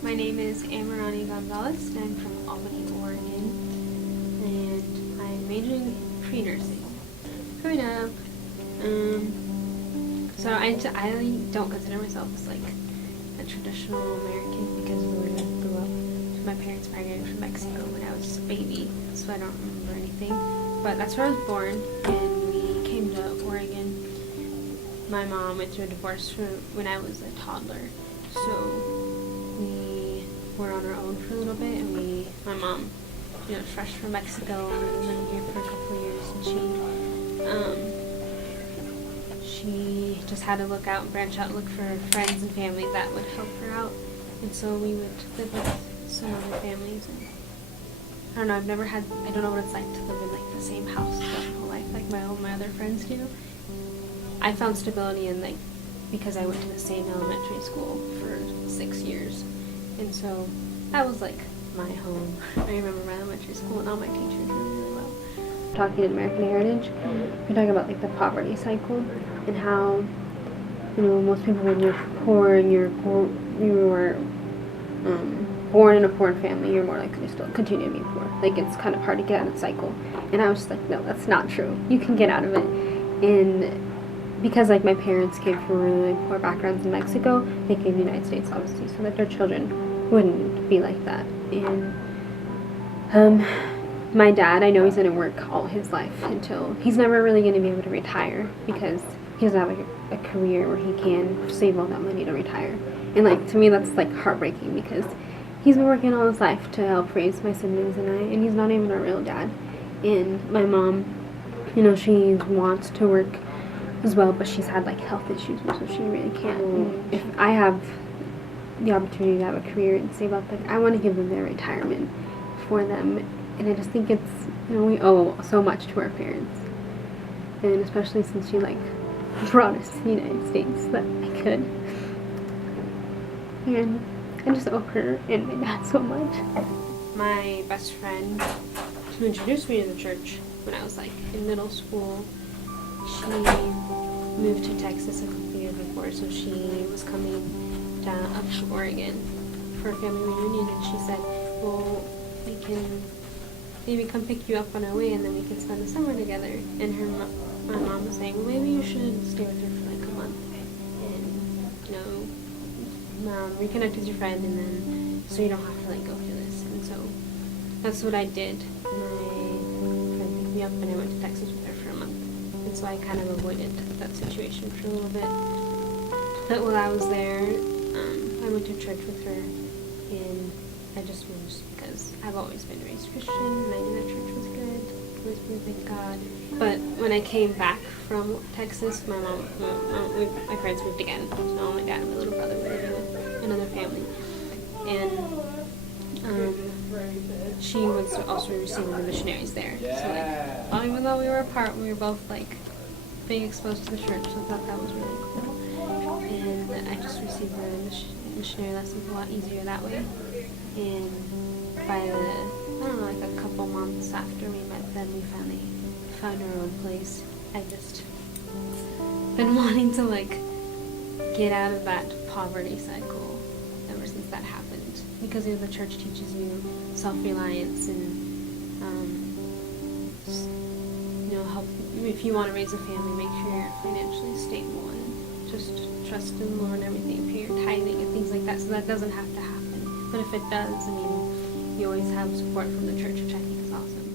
My name is Amayrani Gonzalez, and I'm from Albany, Oregon, and I'm majoring in pre-nursing. Growing up, so I don't consider myself as like a traditional American because of the way I grew up. My parents migrated from Mexico when I was a baby, so I don't remember anything. But that's where I was born, and we came to Oregon. My mom went through a divorce when I was a toddler, so we were on our own for a little bit, and my mom, was fresh from Mexico and living here for a couple of years, and she just had to branch out, look for friends and family that would help her out, and so we would live with some other families. And I don't know, I don't know what it's like to live in like the same house my whole life, like my other friends do. I found stability in because I went to the same elementary school for 6 years, and so that was like my home. I remember my elementary school and all my teachers really well. Talking in American Heritage, we're talking about like the poverty cycle and how most people, when you're poor and you were born in a poor family, you're more likely to still continue to be poor. Like, it's kind of hard to get out of the cycle. And I was just like, no, that's not true. You can get out of it. And because like my parents came from really poor backgrounds in Mexico, they came to the United States obviously so that their children wouldn't be like that. And my dad, I know he's going to work all his life until he's never really going to be able to retire because he doesn't have a career where he can save all that money to retire. And like, to me, that's like heartbreaking because he's been working all his life to help raise my siblings and I, and he's not even our real dad. And my mom, she wants to work as well, but she's had like health issues, so she really can't. And if I have the opportunity to have a career and save up, I want to give them their retirement for them. And I just think it's, we owe so much to our parents, and especially since she brought us to the United States that I could. And I just owe her and my dad so much. My best friend who introduced me to the church when I was in middle school, she moved to Texas a couple years before, so she was coming down up to Oregon for a family reunion, and she said, well, we can maybe come pick you up on our way and then we can spend the summer together. And my mom was saying, well, maybe you should stay with her for a month and reconnect with your friend, and then so you don't have to go through this. And so that's what I did. My friend picked me up and I went to Texas with her for a month, and so I kind of avoided that situation for a little bit. But while I was there, I went to church with her, and I just moved because I've always been raised Christian and I knew that church was good. I always believed in God. But when I came back from Texas, my parents moved again. So my dad and my little brother were living with another family. And she was also receiving the missionaries there. So even though we were apart, we were both being exposed to the church. So I thought that was really cool. And I just received the missionary lessons a lot easier that way. And by a couple months after we met them, we finally found our own place. I've just been wanting to get out of that poverty cycle ever since that happened, because the church teaches you self-reliance and help. If you want to raise a family, make sure you're financially stable and just trust in the Lord and everything, pay your tithing and things like that, so that doesn't have to happen. But if it does, you always have support from the church, which I think is awesome.